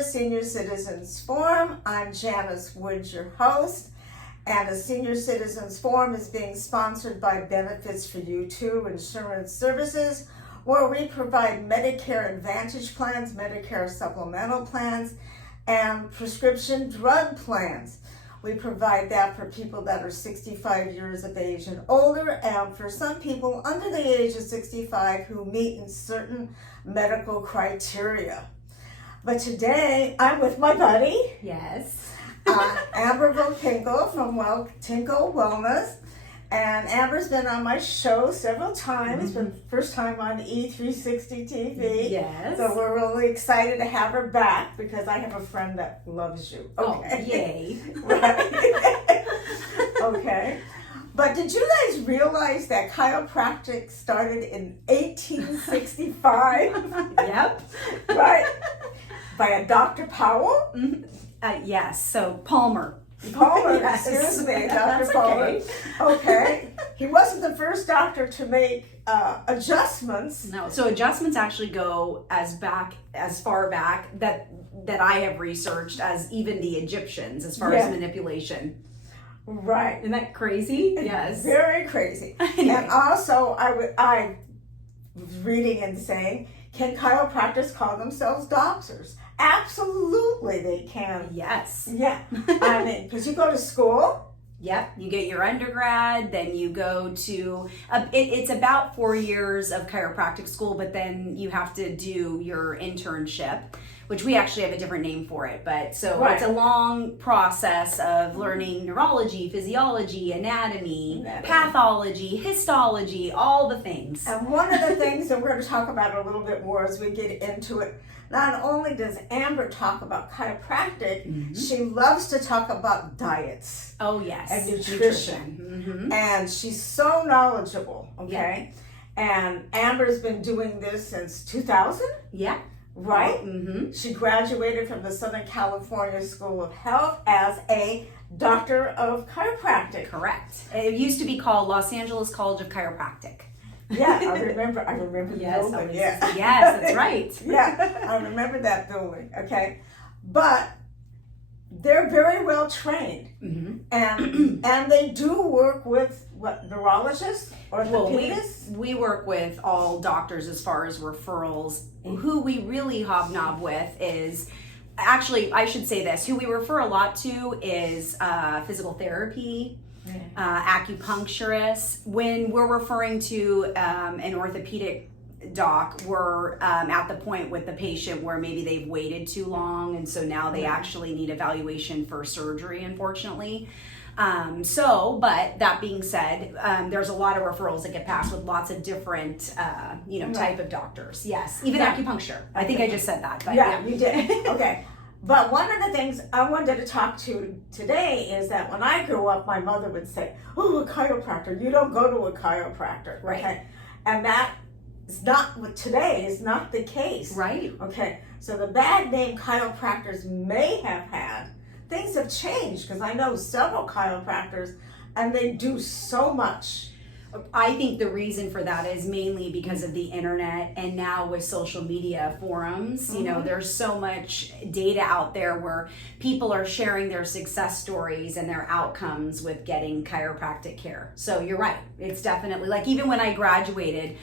Senior Citizens Forum. I'm Janice Wood, your host, and the Senior Citizens Forum is being sponsored by Benefits for You Too Insurance Services, where we provide Medicare Advantage plans, Medicare supplemental plans, and prescription drug plans. We provide that for people that are 65 years of age and older, and for some people under the age of 65 who meet certain medical criteria. But today, I'm with my buddy. Yes. Amber Voitenko from Voitenko Wellness. And Amber's been on my show several times, but first time on E360 TV. Yes. So we're really excited to have her back because I have a friend that loves you. Okay. Oh, yay. Right. Okay. But did you guys realize that chiropractic started in 1865? Yep. Right? By a Dr. Powell? Yes, so Palmer. Palmer, Yes. seriously, Dr. That's Palmer. okay. Okay. He wasn't the first doctor to make adjustments. No, so adjustments actually go as far back that I have researched as even the Egyptians as far as manipulation. Right. Isn't that crazy? Yes. Very crazy. Anyway. And also, I was reading and saying, can chiropractors call themselves doctors? Absolutely, they can. Yes. Yeah. I mean, because you go to school. Yep, you get your undergrad, then you go to, it's about 4 years of chiropractic school, but then you have to do your internship, which we actually have a different name for it. But so Right. It's a long process of learning neurology, physiology, anatomy, pathology, histology, all the things. And one of the things that we're going to talk about a little bit more as we get into it, not only does Amber talk about chiropractic, she loves to talk about diets. Oh, yes. And nutrition. And she's so knowledgeable, okay? And Amber's been doing this since 2000? Yeah. Right? She graduated from the Southern California School of Health as a doctor of chiropractic. Correct. It used to be called Los Angeles College of Chiropractic. Yeah, I remember the building. Yes, that's right. Yeah, I remember that building, okay? But they're very well trained. And they do work with, neurologists? Orthopedists? Well, we work with all doctors as far as referrals. Who we really hobnob with is, actually, I should say this, who we refer a lot to is physical therapy, acupuncturists. When we're referring to an orthopedic doc, we're at the point with the patient where maybe they've waited too long, and so now they actually need evaluation for surgery, unfortunately. But that being said, there's a lot of referrals that get passed with lots of different, type of doctors. Yes, even acupuncture. I think I just said that. But yeah, you did. Okay. But one of the things I wanted to talk to today is that when I grew up, my mother would say, "Oh, a chiropractor. You don't go to a chiropractor." Right. Okay. And that is not, today is not the case. Right. Okay. So the bad name chiropractors may have had, things have changed because I know several chiropractors and they do so much. I think the reason for that is mainly because of the internet, and now with social media forums, there's so much data out there where people are sharing their success stories and their outcomes with getting chiropractic care. So you're right. It's definitely, like, even when I graduated,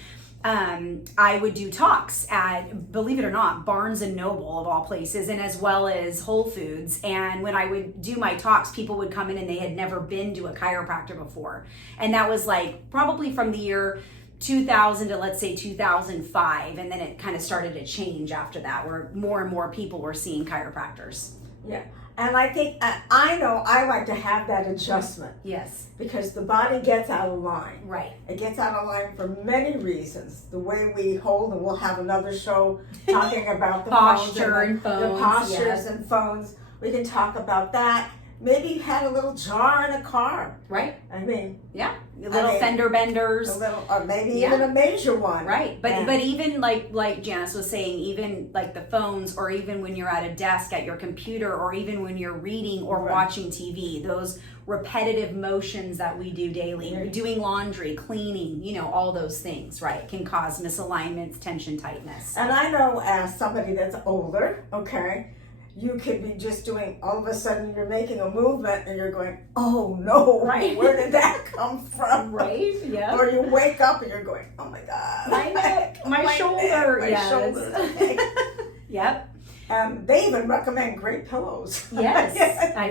I would do talks at, believe it or not, Barnes and Noble of all places, and as well as Whole Foods. And when I would do my talks, people would come in and they had never been to a chiropractor before. And that was like probably from the year 2000 to, let's say, 2005. And then it kind of started to change after that, where more and more people were seeing chiropractors. Yeah. And I think, I know I like to have that adjustment Yes. because the body gets out of line. Right. It gets out of line for many reasons. The way we hold, and we'll have another show talking about the Posture and the phones, postures and phones. We can talk about that. Maybe you had a little jar in a car. Right. I mean, Yeah. Little fender benders. a little, or maybe even a major one. Right. But even like Janice was saying, even like the phones, or even when you're at a desk at your computer, or even when you're reading or watching TV, those repetitive motions that we do daily, doing laundry, cleaning, you know, all those things, right, can cause misalignments, tension, tightness. And I know as somebody that's older, okay, you could be just doing, all of a sudden you're making a movement and you're going, oh no, Right. where did that come from? Right. Yeah. Or you wake up and you're going, oh my God. My neck, my shoulder. My Yes. shoulders. Okay. Yep. They even recommend great pillows. Yes.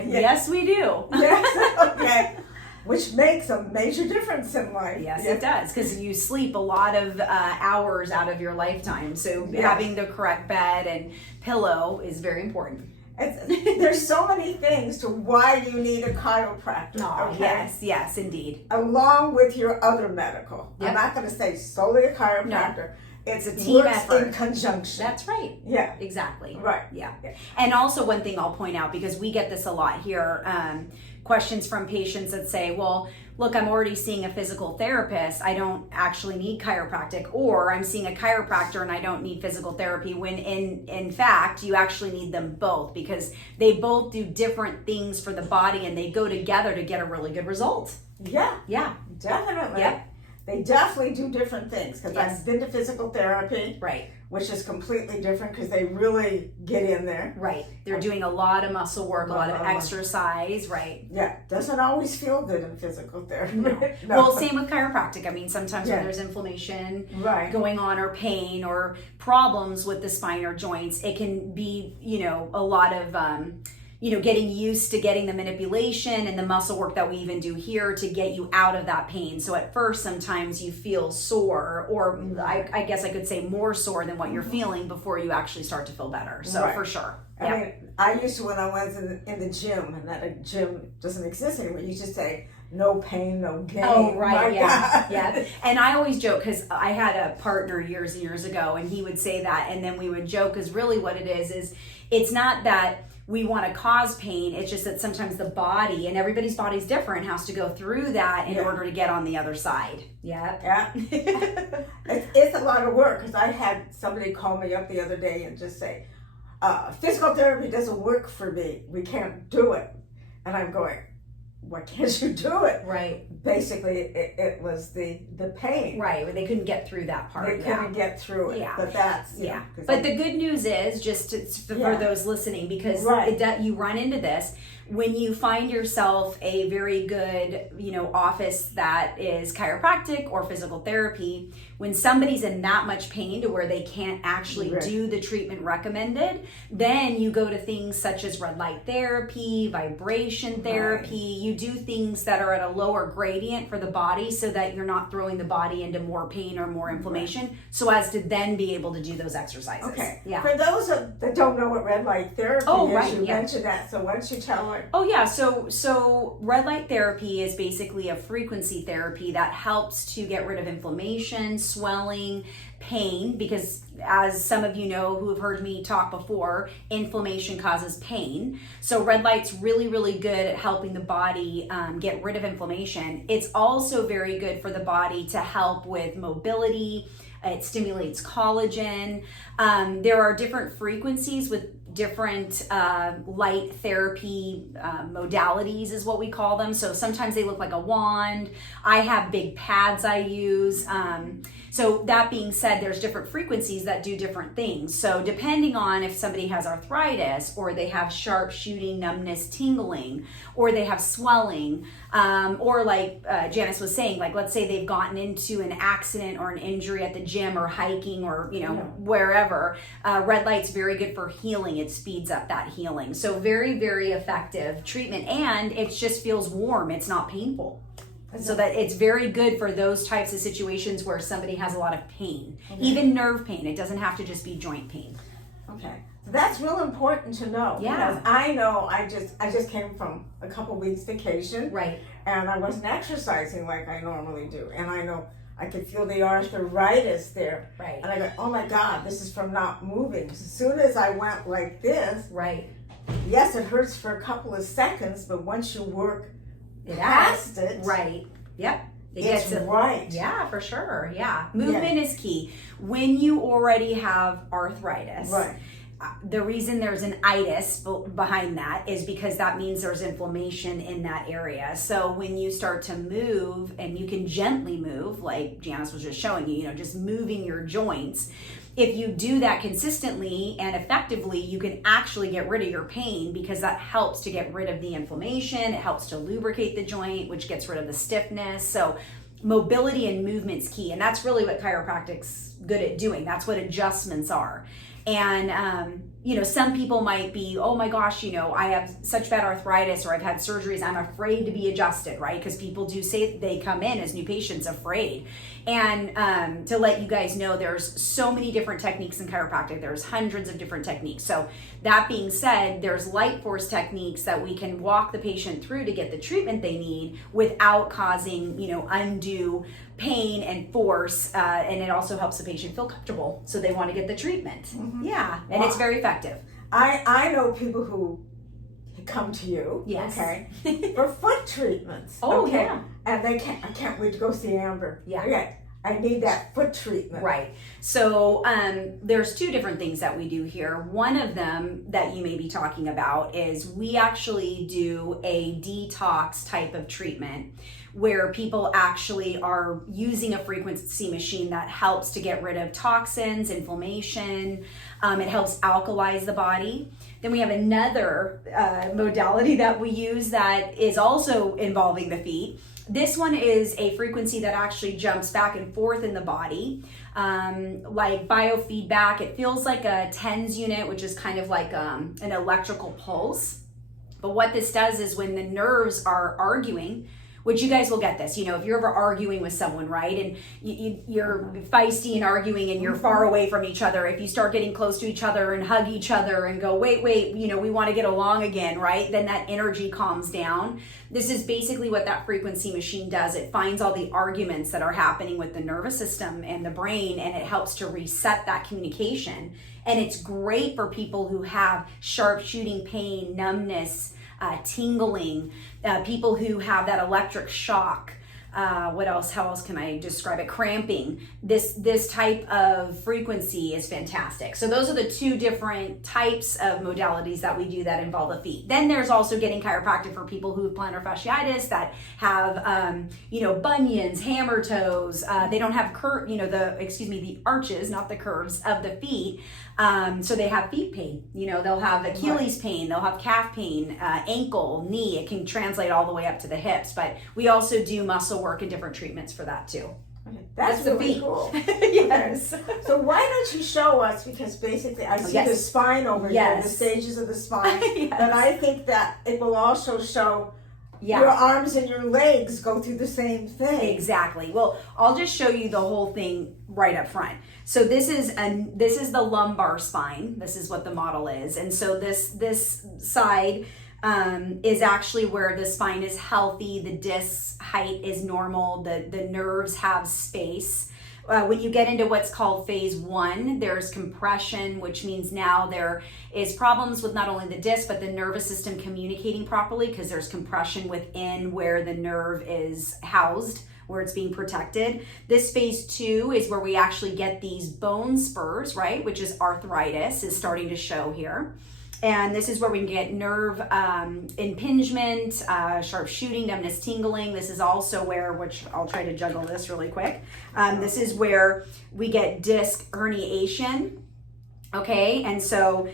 Yes, we do. Yes. Okay. Which makes a major difference in life. Yes, it does, because you sleep a lot of hours out of your lifetime. So having the correct bed and pillow is very important. There's so many things to why you need a chiropractor. Okay? Yes, indeed. Along with your other medical. Yep. I'm not going to say solely a chiropractor. No. It's a team works effort. in conjunction. That's right. Yeah. Exactly. Right. Yeah. Yeah. And also one thing I'll point out, because we get this a lot here, questions from patients that say, well, look, I'm already seeing a physical therapist. I don't actually need chiropractic, or I'm seeing a chiropractor and I don't need physical therapy, when in fact, you actually need them both, because they both do different things for the body and they go together to get a really good result. Yeah. Yeah. Definitely. Yep. They definitely do different things, because I've been to physical therapy. Right. Which is completely different because they really get in there. Right. They're doing a lot of muscle work, a lot of exercise, right? Yeah. Doesn't always feel good in physical therapy. No. No. Well, same with chiropractic. I mean, sometimes when there's inflammation going on, or pain, or problems with the spine or joints, it can be, you know, a lot of, getting used to getting the manipulation and the muscle work that we even do here to get you out of that pain. So at first, sometimes you feel sore, or I guess I could say more sore than what you're feeling before you actually start to feel better. So for sure. I mean, I used to, when I was in the gym, and that a gym doesn't exist anymore, you used to say, no pain, no gain. Oh, right, My God. yeah. And I always joke, because I had a partner years and years ago, and he would say that, and then we would joke, because really what it is it's not that we want to cause pain, it's just that sometimes the body, and everybody's body's different, has to go through that in order to get on the other side. Yeah. It's a lot of work, because I had somebody call me up the other day and just say, physical therapy doesn't work for me. We can't do it. And I'm going, why can't you do it? Right. Basically, it was the pain. Right, but they couldn't get through that part. They couldn't get through it. Yeah. But that's, But the good news is, just for those listening, because you run into this, when you find yourself a very good, office that is chiropractic or physical therapy, when somebody's in that much pain to where they can't actually do the treatment recommended, then you go to things such as red light therapy, vibration therapy. You do things that are at a lower gradient for the body, so that you're not throwing the body into more pain or more inflammation, so as to then be able to do those exercises. Okay. Yeah. For those that don't know what red light therapy is, you mentioned that. So why don't you tell her? Oh yeah, so red light therapy is basically a frequency therapy that helps to get rid of inflammation, swelling, pain, because as some of you know who have heard me talk before, inflammation causes pain. So red light's really, really good at helping the body get rid of inflammation. It's also very good for the body to help with mobility. It stimulates collagen. There are different frequencies with different light therapy modalities, is what we call them. So sometimes they look like a wand. I have big pads I use. So that being said, there's different frequencies that do different things. So depending on if somebody has arthritis, or they have sharp shooting numbness, tingling, or they have swelling, or like Janice was saying, like let's say they've gotten into an accident or an injury at the gym or hiking or wherever, red light's very good for healing. It speeds up that healing. So very, very effective treatment, and it just feels warm. It's not painful. So that it's very good for those types of situations where somebody has a lot of pain, even nerve pain. It doesn't have to just be joint pain. Okay. So that's real important to know. Yeah. Because I know I just came from a couple weeks vacation. Right. And I wasn't exercising like I normally do. And I know I could feel the arthritis there. Right. And I go, oh my God, this is from not moving. As soon as I went like this, Right. yes, it hurts for a couple of seconds, but once you work It past it, Right. Yep. it's right. Yeah, for sure. Yeah. Movement is key. When you already have arthritis, Right. The reason there's an itis behind that is because that means there's inflammation in that area. So when you start to move, and you can gently move, like Janice was just showing you, just moving your joints, if you do that consistently and effectively, you can actually get rid of your pain, because that helps to get rid of the inflammation. It helps to lubricate the joint, which gets rid of the stiffness. So mobility and movement's key. And that's really what chiropractic's good at doing. That's what adjustments are. And, some people might be, oh my gosh, I have such bad arthritis, or I've had surgeries, I'm afraid to be adjusted, right? Because people do say they come in as new patients afraid. And to let you guys know, there's so many different techniques in chiropractic. There's hundreds of different techniques. So that being said, there's light force techniques that we can walk the patient through to get the treatment they need without causing, undue pain and force. And it also helps the patient feel comfortable, so they want to get the treatment. Mm-hmm. Yeah, and it's very effective. I know people who come to you, yes, okay, for foot treatments. Oh, okay? yeah. And I can't wait to go see Amber. Yeah. Okay. I need that foot treatment. Right. So there's two different things that we do here. One of them that you may be talking about is we actually do a detox type of treatment, where people actually are using a frequency machine that helps to get rid of toxins, inflammation. It helps alkalize the body. Then we have another modality that we use that is also involving the feet. This one is a frequency that actually jumps back and forth in the body, like biofeedback. It feels like a TENS unit, which is kind of like an electrical pulse. But what this does is when the nerves are arguing, which you guys will get this, if you're ever arguing with someone, right, and you're feisty and arguing and you're far away from each other, if you start getting close to each other and hug each other and go, wait, we want to get along again, right, then that energy calms down. This is basically what that frequency machine does. It finds all the arguments that are happening with the nervous system and the brain, and it helps to reset that communication. And it's great for people who have sharp shooting pain, numbness, tingling, people who have that electric shock. What else? How else can I describe it? Cramping. This type of frequency is fantastic. So those are the two different types of modalities that we do that involve the feet. Then there's also getting chiropractic for people who have plantar fasciitis, that have bunions, hammer toes. They don't have the arches, not the curves of the feet. So they have feet pain. They'll have Achilles pain, they'll have calf pain, ankle, knee. It can translate all the way up to the hips. But we also do muscle work and different treatments for that too. That's the really feet. Cool. Yes. So why don't you show us, because basically I see the spine over here, the stages of the spine, Yes. but I think that it will also show Yeah. your arms and your legs go through the same thing. Exactly. Well, I'll just show you the whole thing right up front. So this is the lumbar spine. This is what the model is. And so this side is actually where the spine is healthy, the disc height is normal, the nerves have space. When you get into what's called phase 1, there's compression, which means now there is problems with not only the disc, but the nervous system communicating properly, because there's compression within where the nerve is housed, where it's being protected. This phase 2 is where we actually get these bone spurs, right, which is arthritis is starting to show here. And this is where we can get nerve impingement, sharp shooting, numbness, tingling. This is also where, which I'll try to juggle this really quick. This is where we get disc herniation. Okay, and so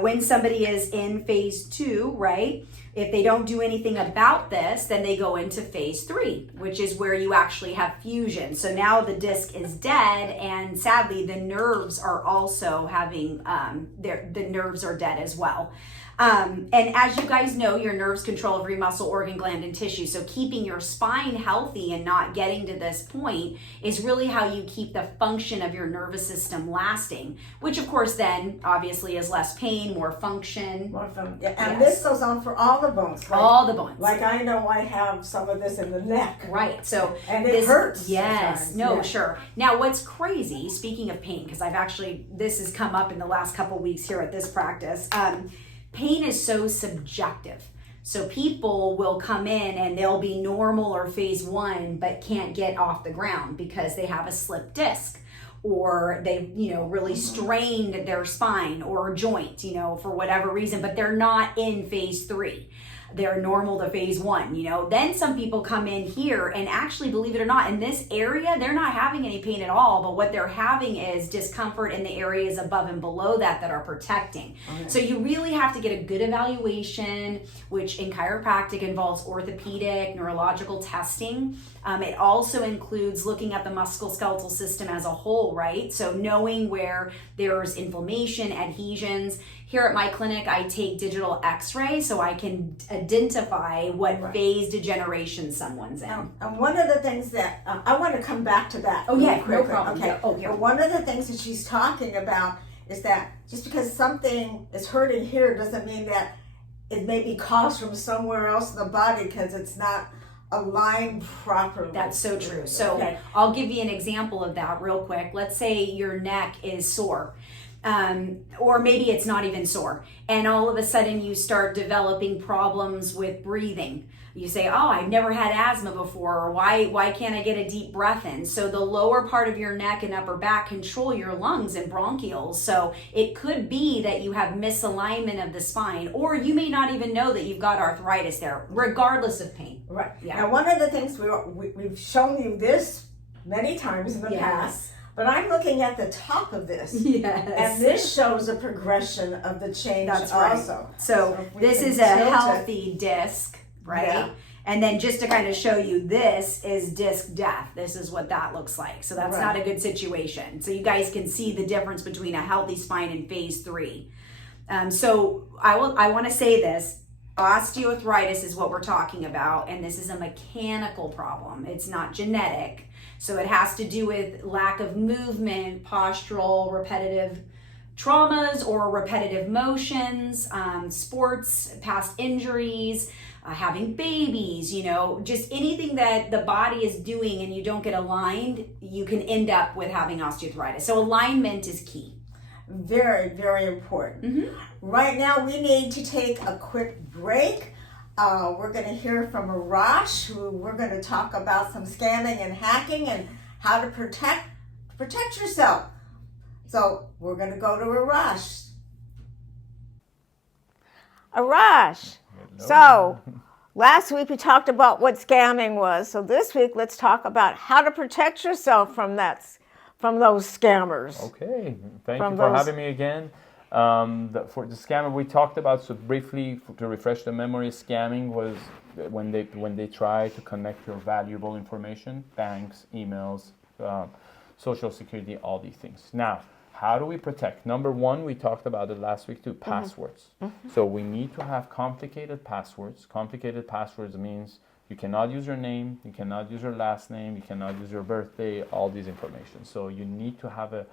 when somebody is in phase 2, right, If they don't do anything about this, then they go into phase 3, which is where you actually have fusion. So now the disc is dead, and sadly, the nerves are also having, the nerves are dead as well. And as you guys know, your nerves control every muscle, organ, gland, and tissue. So keeping your spine healthy and not getting to this point is really how you keep the function of your nervous system lasting, which of course then obviously is less pain, more function. Yeah. And this goes on for all the bones. Like, all the bones. Like I know I have some of this in the neck. Right. So and it hurts. Yes. Sometimes. No, yeah. sure. Now what's crazy, speaking of pain, because this has come up in the last couple weeks here at this practice, pain is so subjective. So people will come in and they'll be normal or phase 1, but can't get off the ground because they have a slipped disc, or they, really strained their spine or joint, for whatever reason, but they're not in phase 3. They're normal to phase 1, Then some people come in here and actually, believe it or not, in this area, they're not having any pain at all, but what they're having is discomfort in the areas above and below that are protecting. Okay. So you really have to get a good evaluation, which in chiropractic involves orthopedic, neurological testing. It also includes looking at the musculoskeletal system as a whole, right? So knowing where there's inflammation, adhesions. Here at my clinic, I take digital x-ray so I can identify what phase degeneration someone's in. And one of the things that, I want to come back to that. Oh yeah, quickly. No problem. Okay. Oh, yeah. But one of the things that she's talking about is that just because something is hurting here doesn't mean that it may be caused from somewhere else in the body because it's not aligned properly. That's so true. So I'll give you an example of that real quick. Let's say your neck is sore. Or maybe it's not even sore, and all of a sudden you start developing problems with breathing. You say, oh, I've never had asthma before, or why can't I get a deep breath in? So the lower part of your neck and upper back control your lungs and bronchioles. So it could be that you have misalignment of the spine, or you may not even know that you've got arthritis there, regardless of pain. Right. Yeah. And one of the things we've shown you this many times in the past. But I'm looking at the top of this. Yes. And this shows a progression of the change. That's also. Right. So this is a healthy disc, right? Yeah. And then just to kind of show you, this is disc death. This is what that looks like. So that's not a good situation. So you guys can see the difference between a healthy spine and phase 3. So I want to say this. Osteoarthritis is what we're talking about, and this is a mechanical problem. It's not genetic. So it has to do with lack of movement, postural, repetitive traumas or repetitive motions, sports, past injuries, having babies, just anything that the body is doing and you don't get aligned, you can end up with having osteoarthritis. So alignment is key. Very, very important. Mm-hmm. Right now we need to take a quick break. We're going to hear from Arash, who we're going to talk about some scamming and hacking and how to protect yourself. So we're going to go to Arash. Arash. So last week we talked about what scamming was. So this week let's talk about how to protect yourself from those scammers. Okay, thank you for having me again. For the scammer we talked about, so briefly to refresh the memory, scamming was when they try to connect your valuable information, banks, emails, social security, all these things. Now, how do we protect? Number one, we talked about it last week too, passwords. Mm-hmm. So we need to have complicated passwords. Complicated passwords means you cannot use your name, you cannot use your last name, you cannot use your birthday, all these information. So you need to have a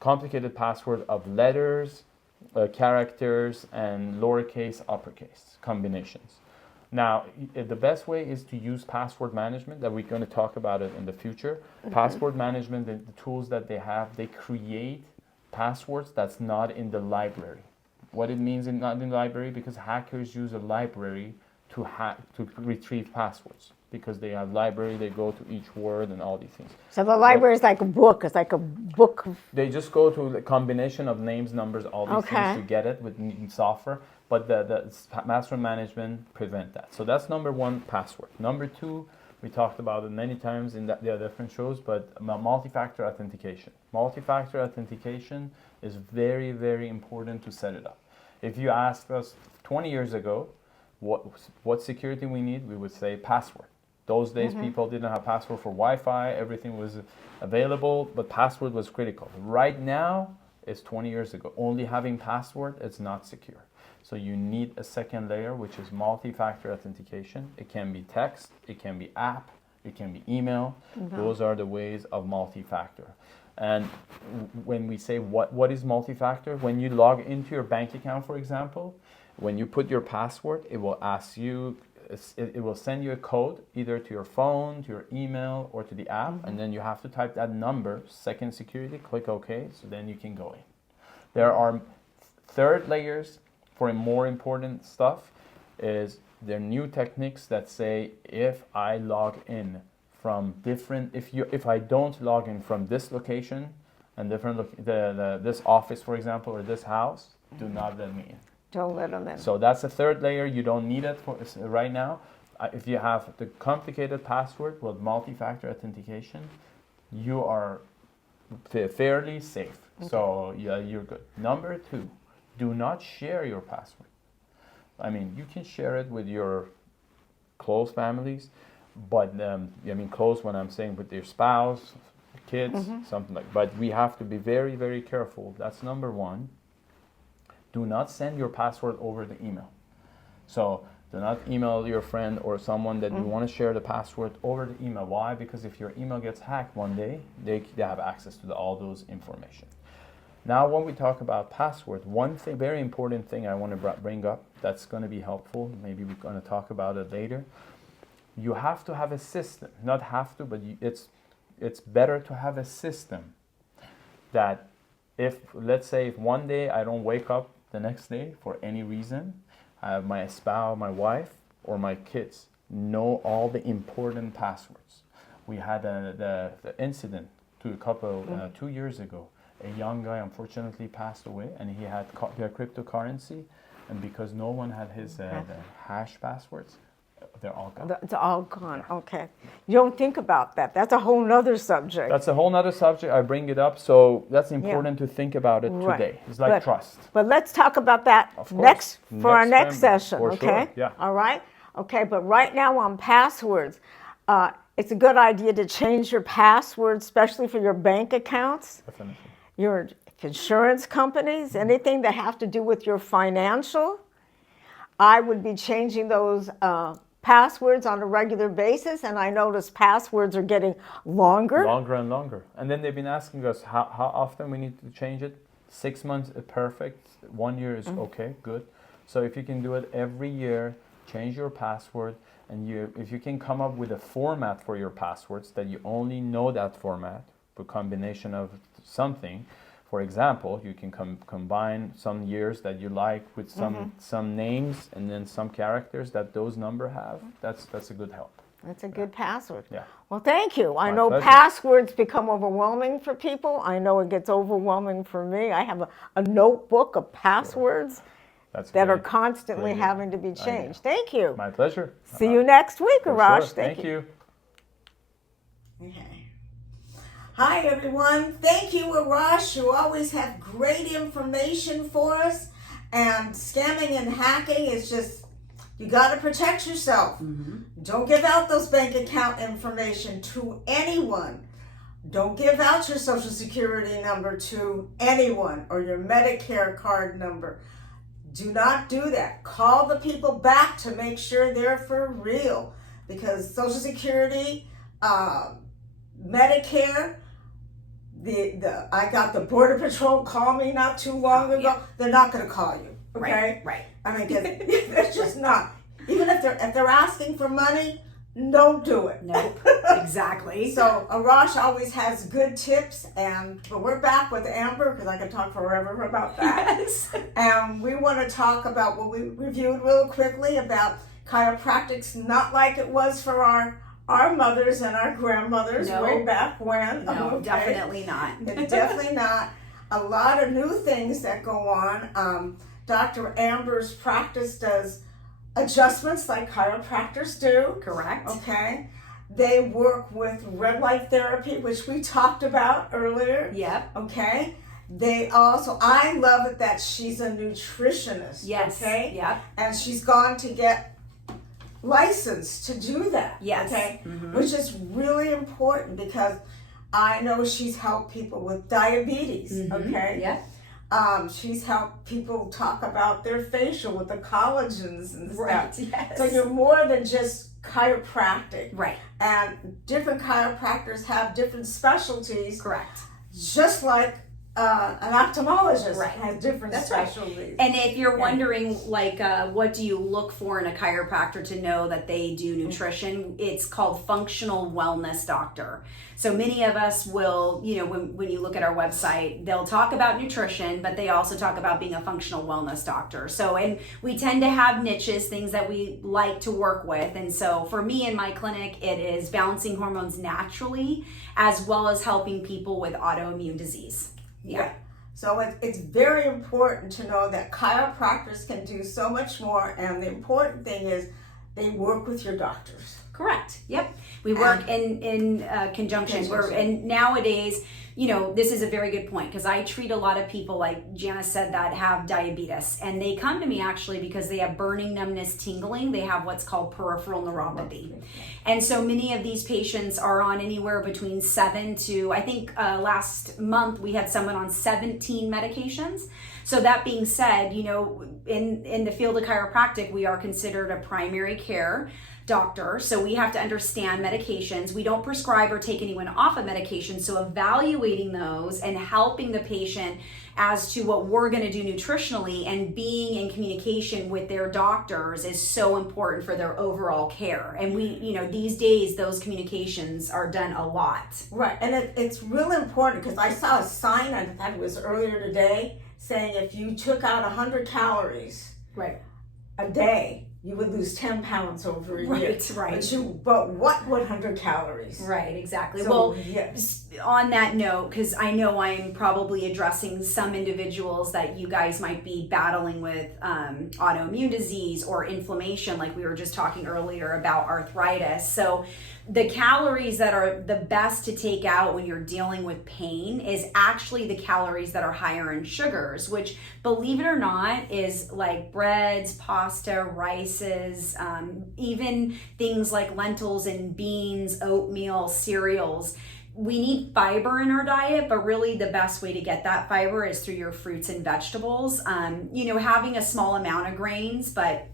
complicated password of letters, characters, and lowercase, uppercase combinations. Now, the best way is to use password management, that we're going to talk about it in the future. Mm-hmm. Password management, the tools that they have, they create passwords that's not in the library. What it means not in the library, because hackers use a library to retrieve passwords. Because they have library, they go to each word and all these things. So the library is like a book. It's like a book. They just go to a combination of names, numbers, all these things to get it with software. But the password management prevent that. So that's number one, password. Number two, we talked about it many times in the different shows, but multi-factor authentication. Multi-factor authentication is very, very important to set it up. If you asked us 20 years ago, what security we need, we would say password. Those days, people didn't have password for Wi-Fi. Everything was available, but password was critical. Right now, it's 20 years ago. Only having password, it's not secure. So you need a second layer, which is multi-factor authentication. It can be text, it can be app, it can be email. Those are the ways of multi-factor. And when we say what is multi-factor, when you log into your bank account, for example, when you put your password, it will ask you, it will send you a code either to your phone, to your email, or to the app, and then you have to type that number, second security, click OK, so then you can go in. There are third layers for more important stuff. Is there are new techniques that say if I log in from different, if I don't log in from this location and this office, for example, or this house, do not let me in. Don't let them in. So that's the third layer. You don't need it for right now. If you have the complicated password with multi-factor authentication, you are fairly safe. Okay. So yeah, you're good. Number 2, do not share your password. I mean, you can share it with your close families, but I mean close when I'm saying with your spouse, kids, something like. But we have to be very, very careful. That's number 1. Do not send your password over the email. So do not email your friend or someone that you want to share the password over the email. Why? Because if your email gets hacked one day, they have access to all those information. Now, when we talk about password, one thing, very important thing I want to bring up that's going to be helpful, maybe we're going to talk about it later. You have to have a system, not have to, but it's better to have a system that if, let's say, if one day I don't wake up the next day for any reason, my spouse, my wife, or my kids know all the important passwords. We had the incident 2 years ago. A young guy unfortunately passed away, and he had cryptocurrency, and because no one had his the hash passwords, they're all gone. It's all gone. Okay. You don't think about that. That's a whole nother subject. That's a whole nother subject. I bring it up, so that's important to think about it today. It's like trust. But let's talk about that for our next session. For okay. Sure. Yeah. All right. Okay. But right now on passwords, it's a good idea to change your passwords, especially for your bank accounts. Definitely. Your insurance companies, anything that have to do with your financial. I would be changing those passwords on a regular basis, and I notice passwords are getting longer. Longer and longer. And then they've been asking us how often we need to change it. 6 months is perfect. 1 year is okay, good. So if you can do it every year, change your password, and if you can come up with a format for your passwords that you only know that format, a combination of something. For example, you can combine some years that you like with some names and then some characters that those numbers have. That's a good help. That's a good password. Yeah. Well, thank you. I know pleasure. Passwords become overwhelming for people. I know it gets overwhelming for me. I have a notebook of passwords that are constantly having to be changed. Thank you. My pleasure. See you next week, Arash. Sure. Thank you. Okay. Hi, everyone. Thank you, Arash. You always have great information for us. And scamming and hacking is just, you got to protect yourself. Don't give out those bank account information to anyone. Don't give out your social security number to anyone or your Medicare card number. Do not do that. Call the people back to make sure they're for real. Because social security, Medicare, I got the Border Patrol call me not too long ago. They're not going to call you, okay? Right. I mean, they're just not. Even if they're asking for money, don't do it. Nope. Exactly. So Arash always has good tips, but we're back with Amber because I can talk forever about that. Yes. And we want to talk about what we reviewed real quickly about chiropractic's not like it was for our mothers and our grandmothers way back when. No, definitely not. Definitely not. A lot of new things that go on. Dr. Amber's practice does adjustments like chiropractors do. Correct. Okay. They work with red light therapy, which we talked about earlier. Yep. Okay. I love it that she's a nutritionist. Yes. Okay. Yeah. And she's gone to get licensed to do that. Yes. Okay. Which is really important because I know she's helped people with diabetes. Okay. Yeah. She's helped people talk about their facial with the collagens and Right. stuff. Yes. So you're more than just chiropractic. Right. And different chiropractors have different specialties. Correct. Just like an ophthalmologist Right. has different That's right. specialties. And if you're wondering, like, what do you look for in a chiropractor to know that they do nutrition, it's called functional wellness doctor. So many of us will, you know, when you look at our website, they'll talk about nutrition, but they also talk about being a functional wellness doctor. So, and we tend to have niches, things that we like to work with. And so for me in my clinic, it is balancing hormones naturally, as well as helping people with autoimmune disease. Yeah. So it's very important to know that chiropractors can do so much more, and the important thing is they work with your doctors. Correct. Yep. We work in conjunction. And nowadays, you know, this is a very good point because I treat a lot of people, like Janice said, that have diabetes, and they come to me actually because they have burning, numbness, tingling. They have what's called peripheral neuropathy. And so many of these patients are on anywhere between 7 to, I think last month we had someone on 17 medications. So that being said, you know, in the field of chiropractic, we are considered a primary care doctor, so we have to understand medications. We don't prescribe or take anyone off of medication, so evaluating those and helping the patient as to what we're going to do nutritionally and being in communication with their doctors is so important for their overall care. And we, you know, these days those communications are done a lot. Right, and it's really important because I saw a sign, I thought it was earlier today, saying if you took out 100 calories a day, you would lose 10 pounds over a year. Right. But what 100 calories? Right, exactly. So, well, yes. On that note, because I know I'm probably addressing some individuals that you guys might be battling with autoimmune disease or inflammation, like we were just talking earlier about arthritis. So the calories that are the best to take out when you're dealing with pain is actually the calories that are higher in sugars, which, believe it or not, is like breads, pasta, rices, even things like lentils and beans, oatmeal, cereals. We need fiber in our diet, but really the best way to get that fiber is through your fruits and vegetables. You know, having a small amount of grains, but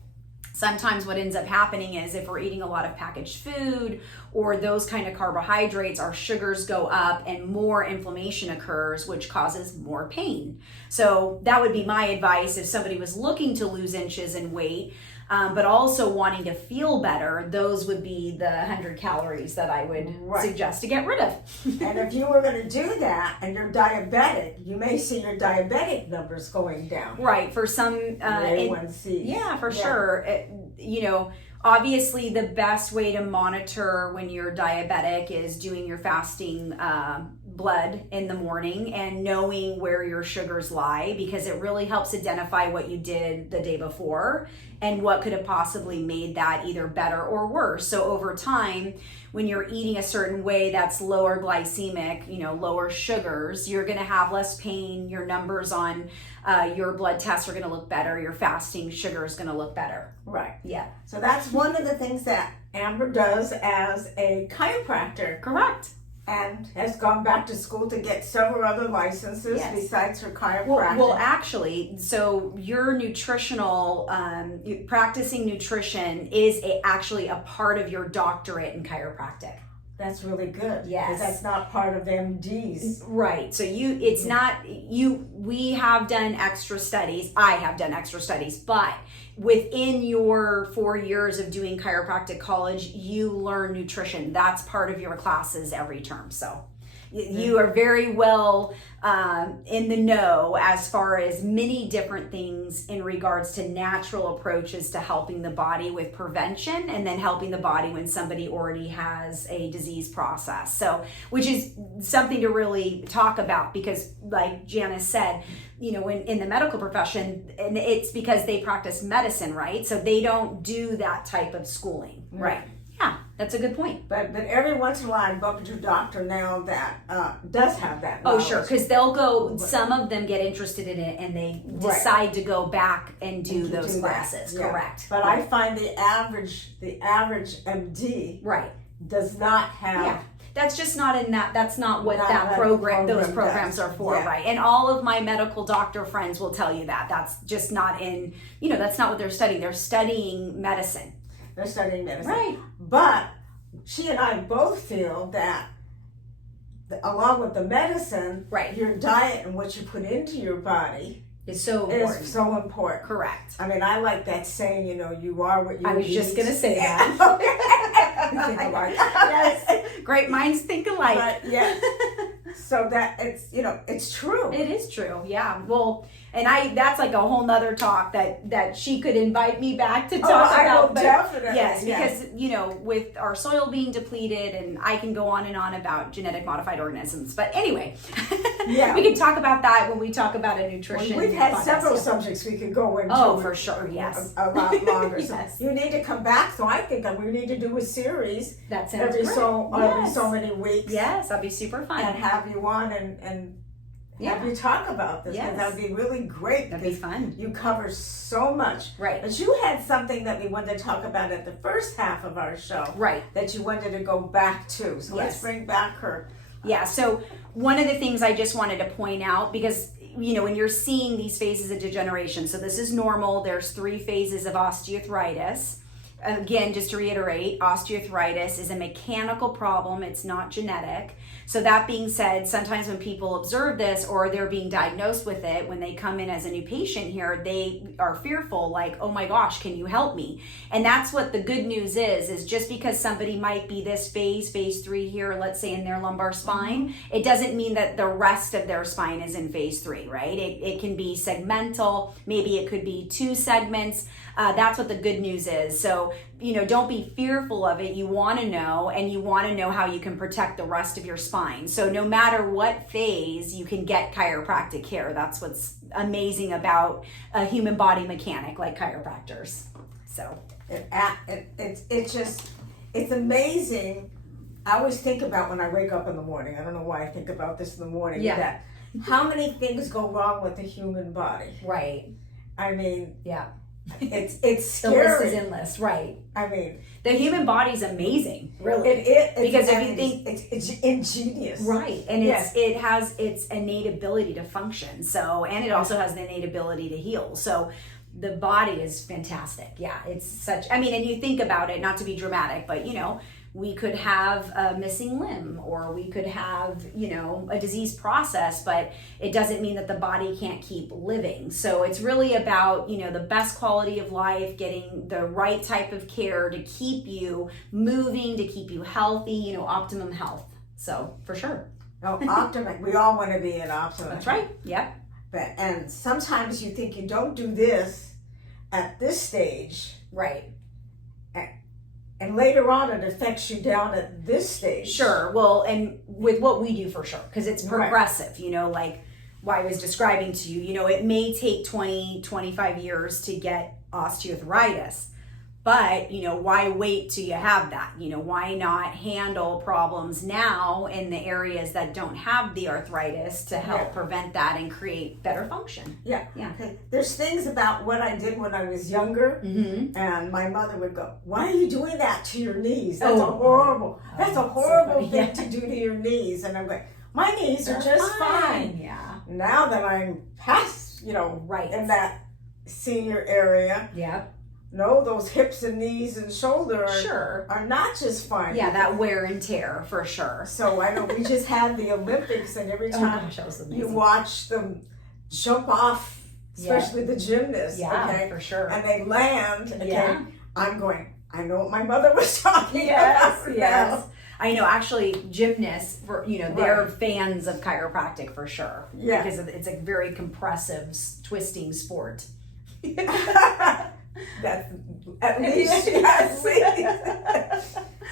sometimes what ends up happening is if we're eating a lot of packaged food or those kind of carbohydrates, our sugars go up and more inflammation occurs, which causes more pain. So that would be my advice if somebody was looking to lose inches in weight, but also wanting to feel better. Those would be the 100 calories that I would suggest to get rid of. And if you were going to do that and you're diabetic, you may see your diabetic numbers going down. Right, for some A1C. Yeah, for sure. You know, obviously the best way to monitor when you're diabetic is doing your fasting blood in the morning and knowing where your sugars lie, because it really helps identify what you did the day before and what could have possibly made that either better or worse. So over time, when you're eating a certain way that's lower glycemic, you know, lower sugars, you're going to have less pain. Your numbers on your blood tests are going to look better. Your fasting sugar is going to look better. Right. Yeah. So that's one of the things that Amber does as a chiropractor. Correct. And has gone back to school to get several other licenses besides her chiropractic. Well, actually, so your nutritional, practicing nutrition is actually a part of your doctorate in chiropractic. That's really good. Yes. Because that's not part of MD's. Right. So we have done extra studies. I have done extra studies, but within your 4 years of doing chiropractic college, you learn nutrition. That's part of your classes every term. So you are very well in the know as far as many different things in regards to natural approaches to helping the body with prevention and then helping the body when somebody already has a disease process. So, which is something to really talk about because, like Janice said, you know, in the medical profession, and it's because they practice medicine, right? So they don't do that type of schooling. Right. Yeah. that's a good point. But every once in a while I bump into a doctor now that does have that Oh, knowledge. sure, because they'll go, some of them get interested in it and they decide to go back and do those classes. Yeah. Correct. But I find the average MD Right. does not have. Yeah. That's just not in that, that's not what Not that what program, the those program programs does. are for, Yeah. right? And all of my medical doctor friends will tell you that. That's just not in, that's not what they're studying. They're studying medicine. They're studying medicine. Right. But she and I both feel that along with the medicine, Right. your diet and what you put into your body It's so important. is so important. Correct. I mean, I like that saying, you are what you eat. I was just going to say that. You think alike. Yes. Great minds think alike. But yes. So that it's true. It is true, yeah. Well, and that's like a whole nother talk that she could invite me back to talk I about. will But definitely. yes, yes. because with our soil being depleted, and I can go on and on about genetic modified organisms. But anyway, Yeah. we can talk about that when we talk about a nutrition. We've had podcast. several subjects we could go into. Oh, for sure, yes. A lot longer. Yes. So you need to come back. So I think that we need to do a series That sounds every great. so many weeks. Yes, that'd be super fun. And have you on and have you talk about this. Yes. That would be really great. That'd be fun. You cover so much. Right. But you had something that we wanted to talk about at the first half of our show. Right. That you wanted to go back to. So let's Yes. bring back her. Yeah, so one of the things I just wanted to point out, because when you're seeing these phases of degeneration, so this is normal. There's 3 phases of osteoarthritis. Again, just to reiterate, osteoarthritis is a mechanical problem. It's not genetic. So that being said, sometimes when people observe this or they're being diagnosed with it, when they come in as a new patient here, they are fearful, like, oh my gosh, can you help me? And that's what the good news is just because somebody might be this phase 3 here, let's say in their lumbar spine, it doesn't mean that the rest of their spine is in phase 3, right? It can be segmental, maybe it could be 2 segments. That's what the good news is. So, don't be fearful of it. You want to know, and you want to know how you can protect the rest of your spine. So no matter what phase, you can get chiropractic care. That's what's amazing about a human body mechanic like chiropractors. So It's amazing. I always think about when I wake up in the morning. I don't know why I think about this in the morning. Yeah. That how many things go wrong with the human body? right, I mean, yeah, it's the scary. list is endless. Right, I mean, the human body's amazing, really. because if you think it's ingenious, Right, and Yes. it has its innate ability to function. So, and it also has the innate ability to heal. So, the body is fantastic. Yeah, it's such. I mean, and you think about it, not to be dramatic, but we could have a missing limb, or we could have a disease process, but it doesn't mean that the body can't keep living. So it's really about the best quality of life, getting the right type of care to keep you moving, to keep you healthy, optimum health. So for sure. No, optimum. We all want to be in optimum. That's right. Yep. And sometimes you think you don't do this at this stage, Right. and later on it affects you down at this stage. Sure. Well, and with what we do for sure, because it's Right. progressive, like what I was describing to you, it may take 20, 25 years to get osteoarthritis, but, why wait till you have that? Why not handle problems now in the areas that don't have the arthritis to help Yeah. prevent that and create better function? Yeah. Yeah. Okay. There's things about what I did when I was younger, Mm-hmm. and my mother would go, "Why are you doing that to your knees? That's Oh. a horrible. That's a So horrible funny. thing Yeah. to do to your knees." And I'm like, "My knees are just fine." Yeah. Now that I'm past, Right. in that senior area, Yeah. no, those hips and knees and shoulder Sure. are not just fine. Yeah, that wear and tear for sure. So I know we just had the Olympics, and every Oh time gosh, that was you amazing. watch them jump off, especially the gymnasts, Yeah, okay, for sure. and they land, okay, Yeah. I'm going, I know what my mother was talking Yes, about. yes. I know. Actually, gymnasts, they're Right. fans of chiropractic for sure. Yeah. Because it's a very compressive, twisting sport. That's at least, yes.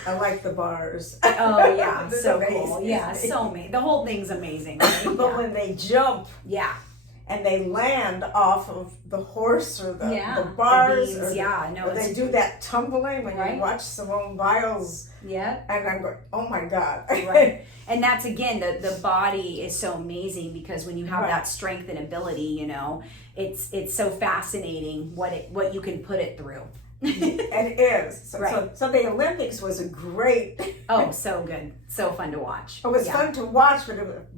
I like the bars. Oh yeah, This so is cool. amazing. Yeah, so amazing. The whole thing's amazing. Right? But when they jump, Yeah. and they land off of the horse or the the bars. beams, or they do that tumbling when you watch Simone Biles. Yeah. And I'm going, oh my God. Right. And that's, again, the body is so amazing because when you have that strength and ability, you know, it's so fascinating what you can put it through. It is. So the Olympics was a great. Oh, so good. So fun to watch. It was fun to watch,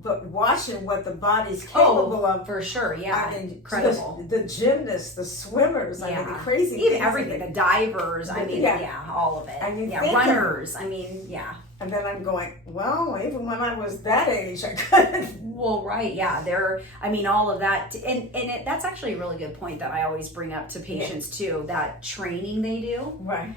but watching what the body's capable of. For sure. Yeah. I mean, incredible. The gymnasts, the swimmers, I mean, the crazy even things. everything, the divers, I mean, all of it. And runners, I mean, And then I'm going, well, even when I was that age, I couldn't. Well, right, all of that, and that's actually a really good point that I always bring up to patients too. That training they do, right?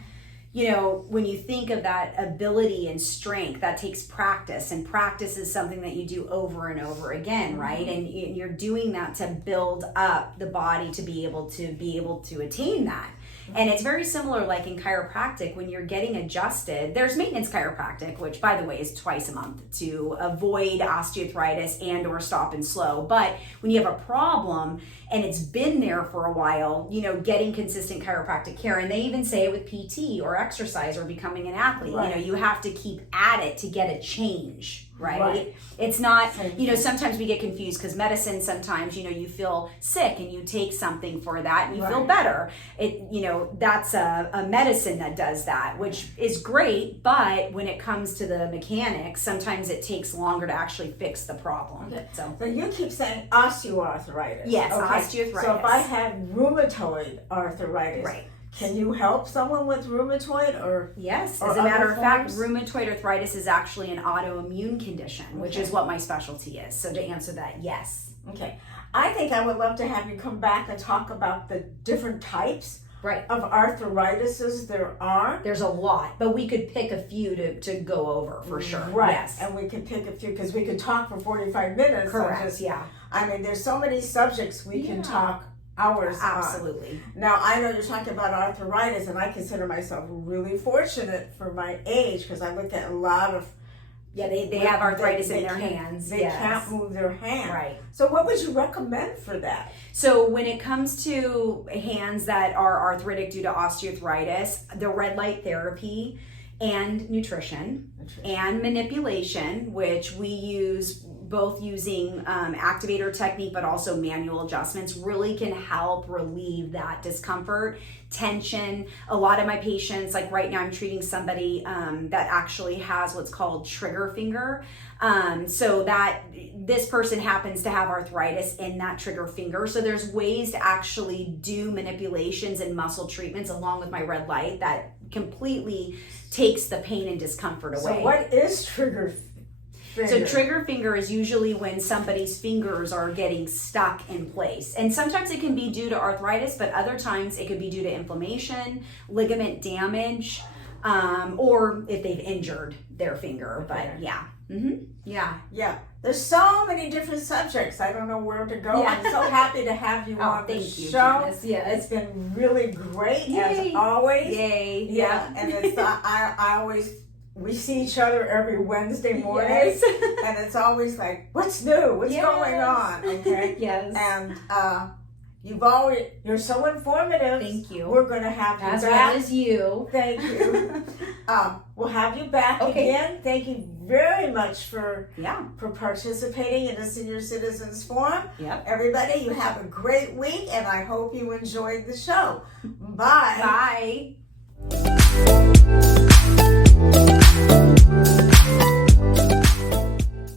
You know, when you think of that ability and strength, that takes practice, and practice is something that you do over and over again, right? And you're doing that to build up the body to be able to attain that. And it's very similar like in chiropractic when you're getting adjusted. There's maintenance chiropractic, which by the way is twice a month to avoid osteoarthritis and or stop and slow. But when you have a problem and it's been there for a while, you know, getting consistent chiropractic care, and they even say with PT or exercise or becoming an athlete, you know, you have to keep at it to get a change. Right? It's not, you know, sometimes we get confused because medicine, sometimes, you know, you feel sick and you take something for that and you feel better. You know, that's a medicine that does that, which is great. But when it comes to the mechanics, sometimes it takes longer to actually fix the problem. Okay. So you keep saying osteoarthritis. Yes, osteoarthritis. So if I had rheumatoid arthritis, can you help someone with rheumatoid or? Yes, as a matter of fact, rheumatoid arthritis is actually an autoimmune condition, which is what my specialty is. So to answer that, yes. Okay. I think I would love to have you come back and talk about the different types of arthritises there are. There's a lot, but we could pick a few to go over for sure. Right. Yes. And we could pick a few because we could talk for 45 minutes. Correct. I mean, there's so many subjects we can talk hours Absolutely. on. Now, I know you're talking about arthritis, and I consider myself really fortunate for my age because I look at a lot of they have arthritis in their hands. They can't move their hand. Right. So what would you recommend for that? So when it comes to hands that are arthritic due to osteoarthritis, the red light therapy and nutrition and manipulation, which we use both using activator technique but also manual adjustments, really can help relieve that discomfort, tension. A lot of my patients, like right now I'm treating somebody that actually has what's called trigger finger. So that this person happens to have arthritis in that trigger finger. So there's ways to actually do manipulations and muscle treatments along with my red light that completely takes the pain and discomfort away. So what is trigger finger? So trigger finger is usually when somebody's fingers are getting stuck in place. And sometimes it can be due to arthritis, but other times it could be due to inflammation, ligament damage, or if they've injured their finger. But yeah. There's so many different subjects. I don't know where to go. I'm so happy to have you on the show. Janice. It's been really great. Yay. As always. Yay. Yeah. And it's I always. We see each other every Wednesday morning, and it's always like, what's new? What's going on? Okay. Yes. And you're so informative. Thank you. We're going to have you as back. well as you. Thank you. We'll have you back again. Thank you very much for participating in the Senior Citizens Forum. Yep. Everybody, you have a great week, and I hope you enjoyed the show. Bye. Bye.